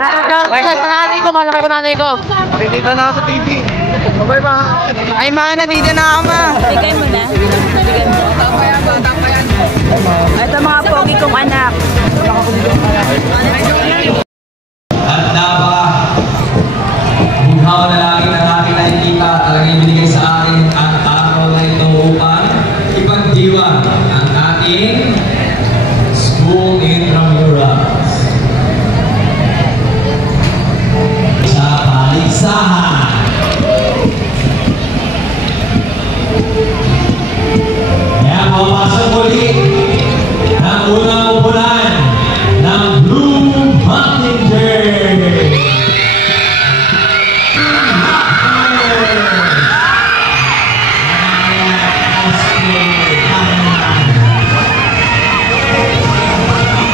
Nanay ko, malaki ko nanay ko. Pinita na ako sa TV. Bye ma. Ay ma, nandito na ako ma. Bigay mo na. Bigay mo. Tampayan. Ito mga pogi kong anak. Handa ba? Buhaw na lagi ng ating nakikita. Talagang binigay sa akin ang araw na ito upang ipagdiwang ang ating school intramurals. Sa palisahan. Kaya mapasok muli ang unang upunan ng Blue Mockingbird.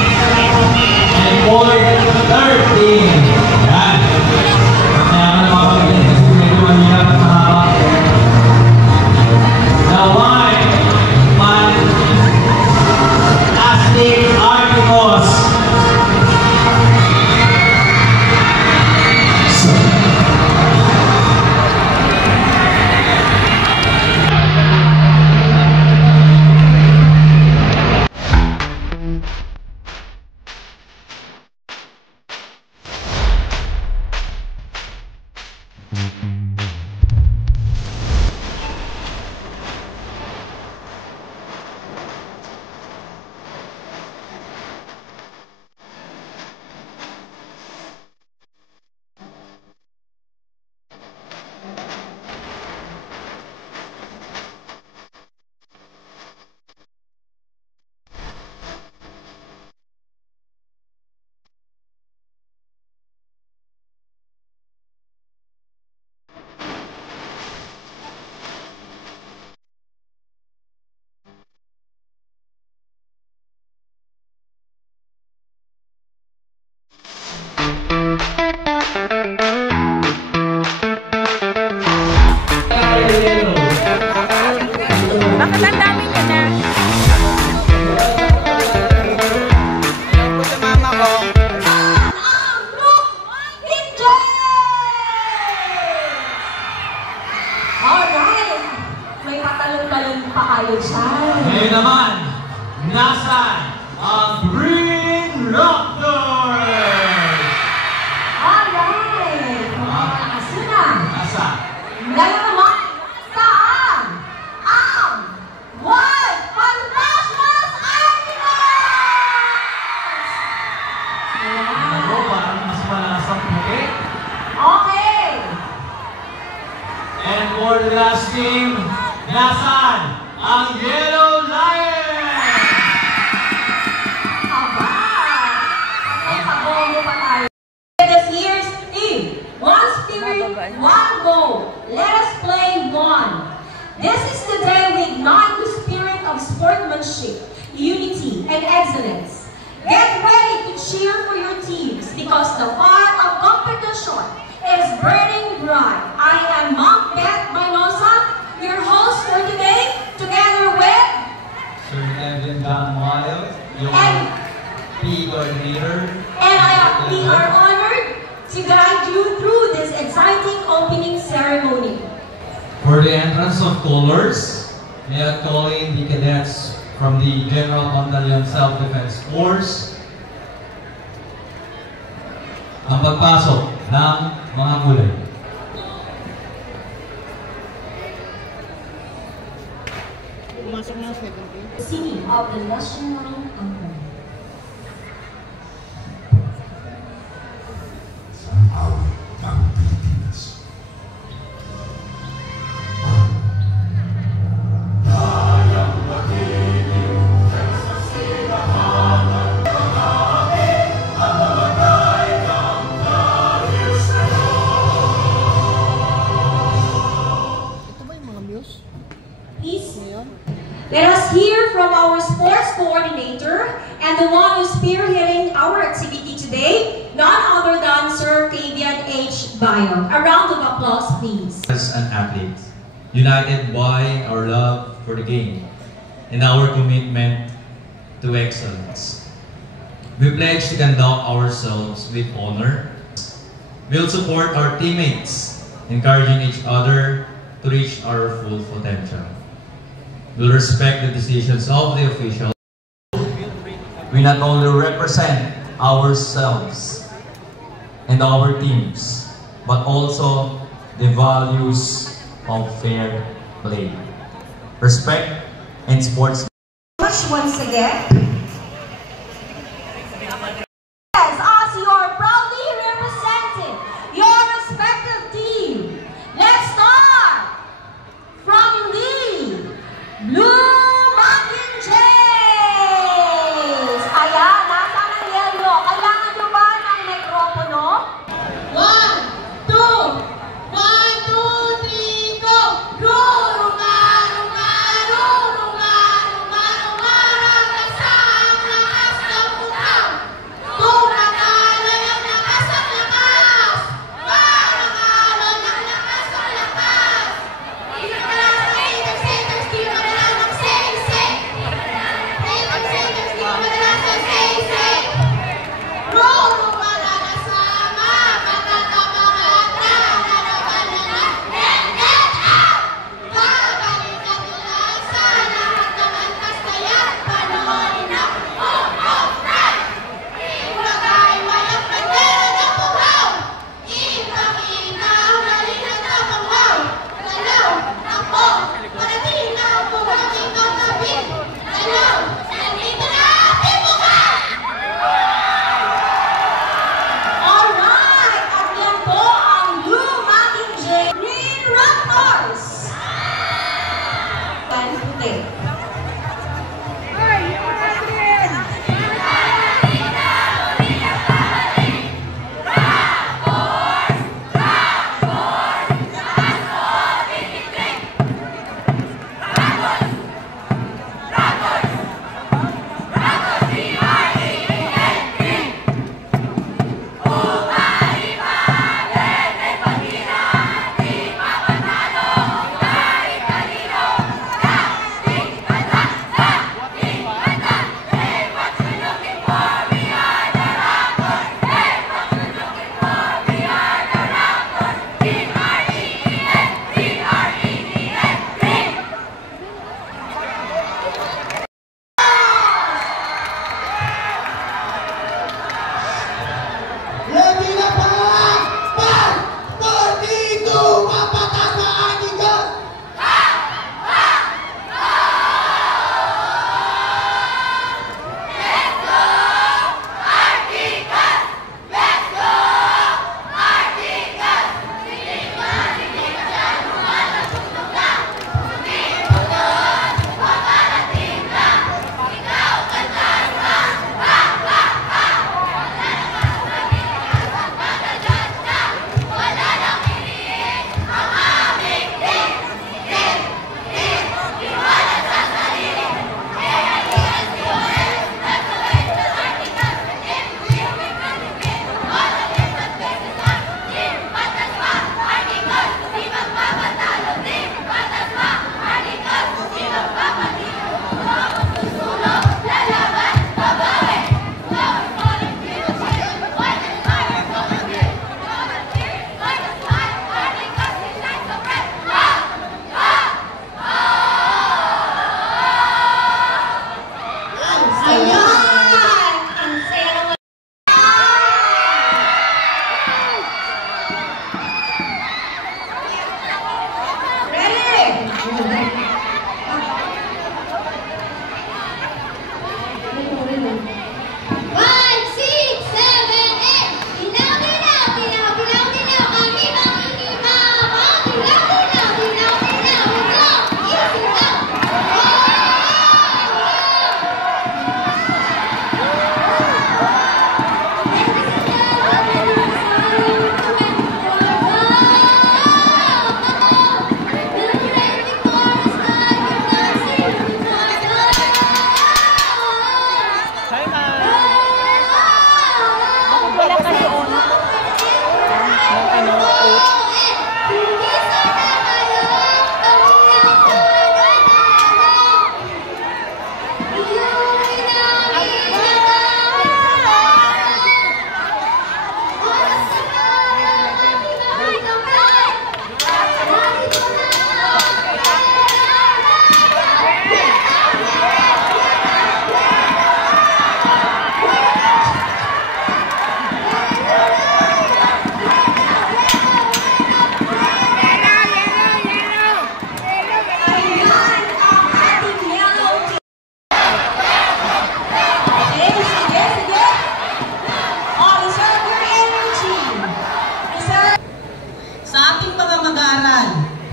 And for 13. Yan. Kaya mapapagin kasi medyo mahirap sa hawak. The one fantastic articles. Bakit ang dami niya na? Hello po sa mama ko. Alright! May patalon-talon pa kayo dyan. Ngayon naman, nasaan ang Green Raptors? Alright! Mga asuna. Nasa? Dahil naman, saan ang Wild Fantasmas Articles? Ano, parang mas malakas ang puti. Okay! And for the last team, nasaan ang Yellow Lion? Aba! May pabongo pa tayo. Let us hear Steve. One spirit, one goal. Let us play one. This is the day we ignite the spirit of sportsmanship, unity, and excellence. Get ready to cheer for your teams because the fire of competition is burning bright. I am Mom Beth Minosa, your host for today, together with Sir Evan Danmayo, yung And- PE coordinator. we are honored to guide you through this exciting opening ceremony. For the entrance of colors, may I call in the cadets from the General Battalion Self-Defense Force. Ang pagpasok ng mga kulay. Singing of the national anthem. Please, let us hear from our sports coordinator and the one who's spearheading our activity today, none other than Sir Fabian H. Bayo. A round of applause, please. As an athlete, united by our love for the game and our commitment to excellence, we pledge to conduct ourselves with honor, We'll support our teammates, encouraging each other to reach our full potential. We'll respect the decisions of the officials. We not only represent ourselves and our teams, but also the values of fair play, respect, and sports. Much once again. As you are proudly representing your respective team, let's start from the Blue Mountain Chase. Ayan, nasa ng yellow. Kailangan nyo ba ng mikropono? 1, 2, 3, go! Runga, runga, runga, runga, runga, runga,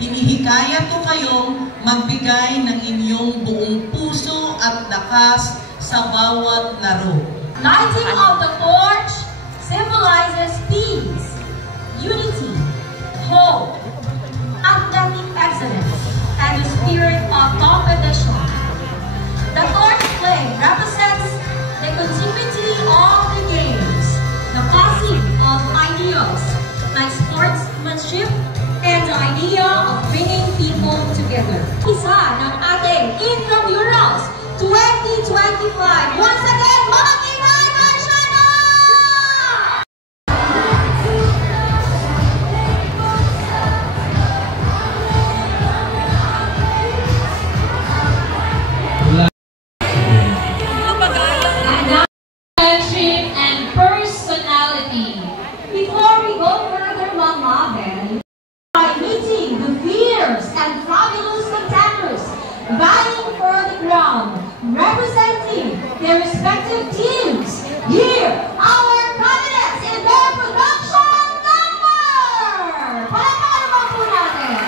hinihikayat ko kayong magbigay ng inyong buong puso at lakas sa bawat laro. Lighting of the torch symbolizes peace, unity, hope, athletic excellence, and the spirit of competition. The torch flame represents the continuity of the games, the passing of ideals like sportsmanship and the idea of bringing people together. Isa ng ating Intramurals 2025. Once again, mga Kiray Marciano! Friendship and personality. Before we go further, Mama Bell, by meeting the fierce and fabulous contenders vying for the crown, representing their respective teams. Here, our candidates in their production number! Palakpakan po natin!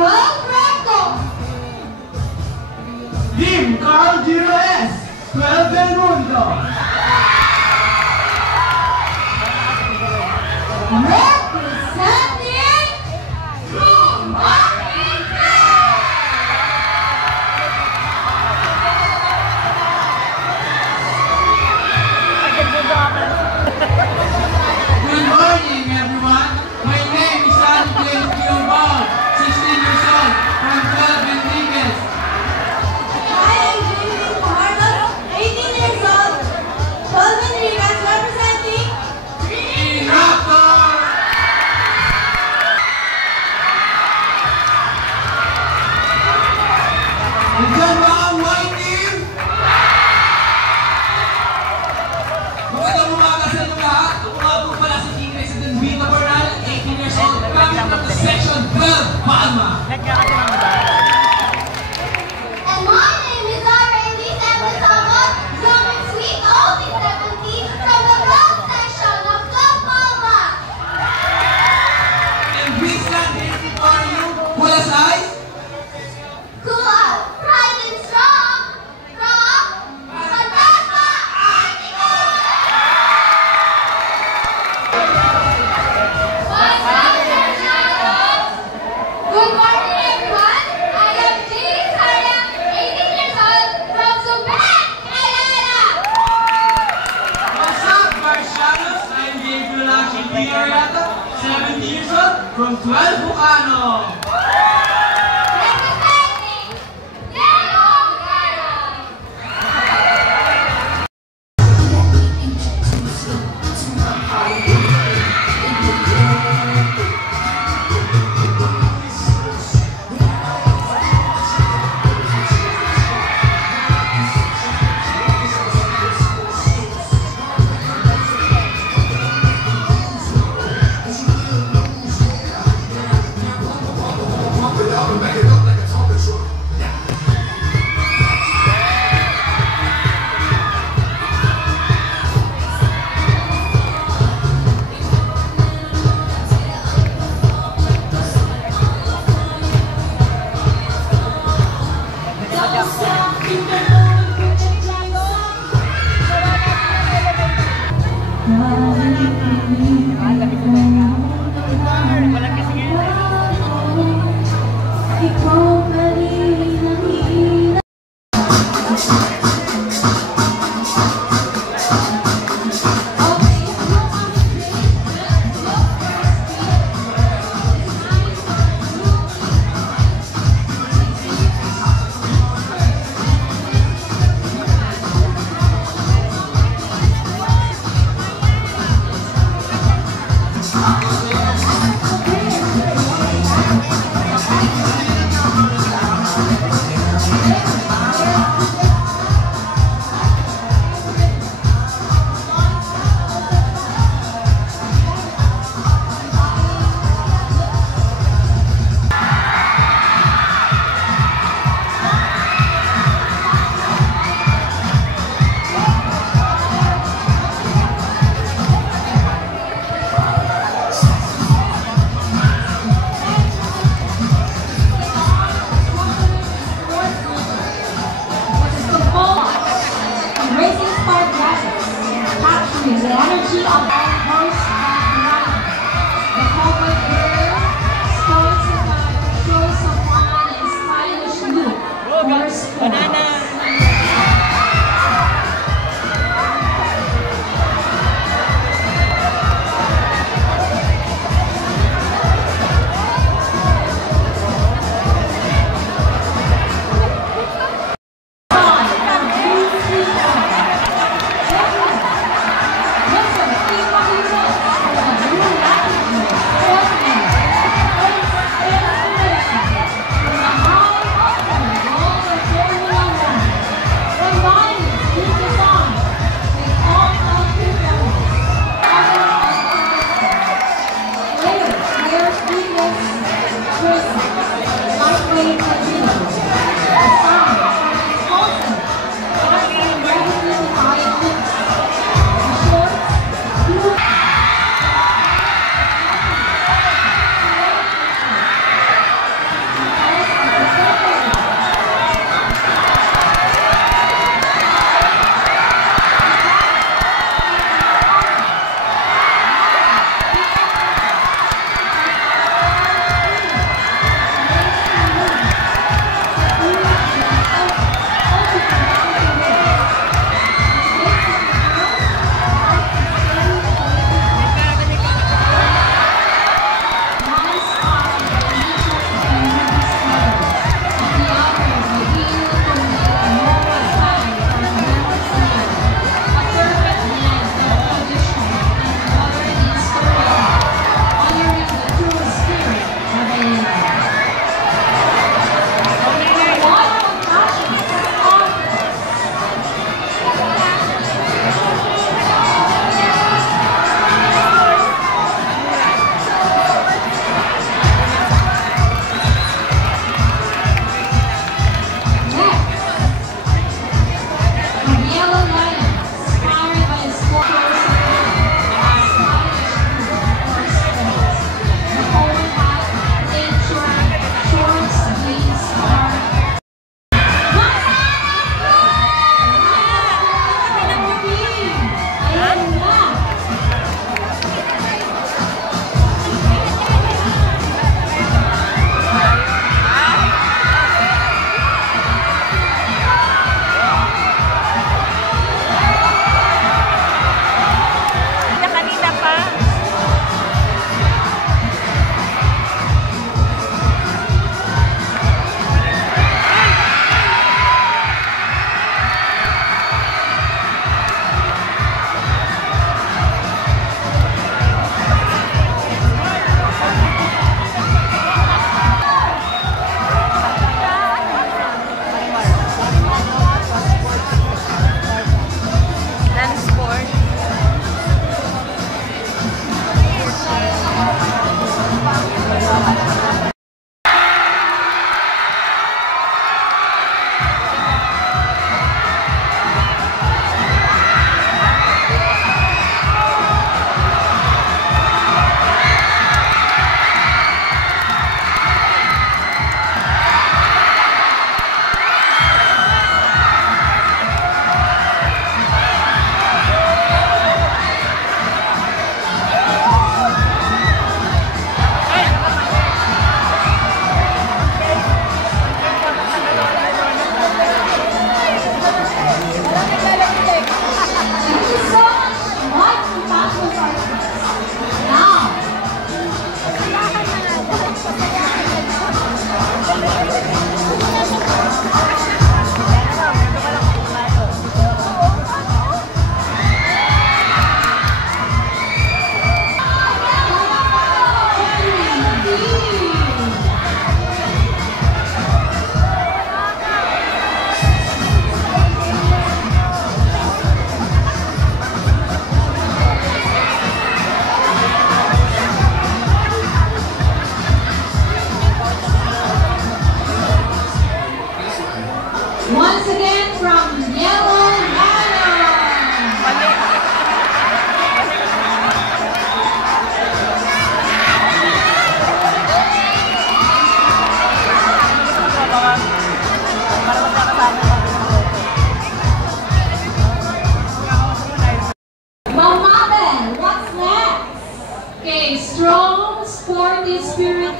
12 records. Team Carl Giro S, 12 del mundo. Representing Team Good morning, everyone. My name is Anthony Gilbao, 16 years old, from 12 Enriquez. I am Jamie Carlos, 18 years old, 12 Enriquez, representing Green Raptor. Nandiyan ba ang white team? Magandang umaga sa inyo lahat. Ako nga po pala si Team President Vito Bernal, 18 years old, coming from the Section 12, Palma. And my name is Aurelie Santos, coming sweet old 70 from the Rock section of Palma. And we stand here before you, full as eyes, Cool, pride and strong, from Fantasma Article. Good morning, everyone. I am Jilly Sarya, 18 years old, from Subic, Canada. what's up, Marcianos? I'm Gabriel Action Villarreal, 70 years old, from 12 Bucano. Representing Yellow Girl. Good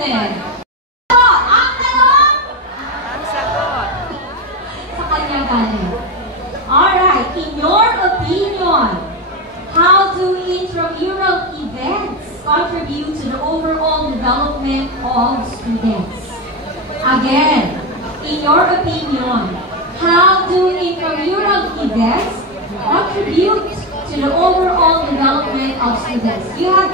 natin. Ang tanong? Ang sagot. Sa kanyang galing. Alright, in your opinion, how do intramural events contribute to the overall development of students? Again, in your opinion, how do intramural events contribute to the overall development of students? You have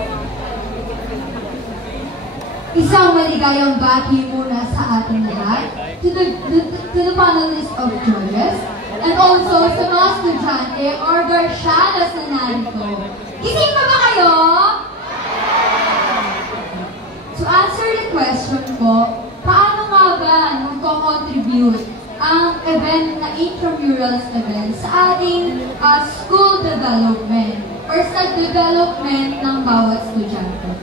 Isang maligayang bati muna sa ating lahat, to the panelists of judges, and also sa mga estudyante or garsyadas na narito. Gising pa ba kayo? To answer the question po, paano nga ba nagko-contribute ang event na intramurals event sa ating school development or sa development ng bawat estudyante?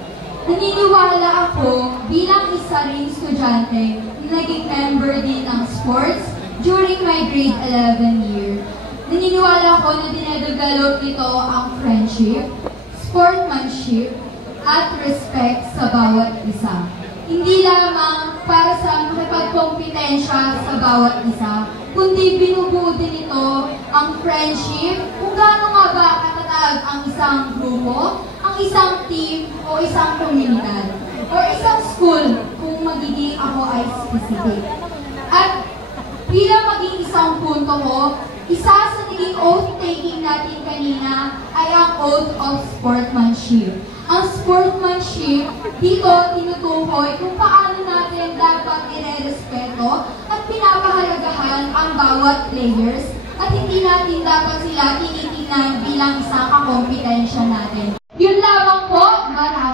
Naniniwala ako bilang isa ring estudyante na naging member din ng sports during my grade 11 year. Naniniwala ako na dinedevelop nito ang friendship, sportsmanship, at respect sa bawat isa. Hindi lamang para sa makipagkompetensya sa bawat isa, kundi binubuo din ito ang friendship, kung gaano nga ba katatag ang isang grupo, ang isang team o isang komunidad, or isang school kung magiging ako ay specific. At bilang maging isang punto ko, isa sa naging oath-taking natin kanina ay ang oath of sportsmanship. Ang sportsmanship, dito tinutukoy kung paano natin dapat irerespeto at pinapahalagahan ang bawat players at hindi natin dapat sila tinitingnan bilang isang kakompetensya natin. Yun lamang po, maraming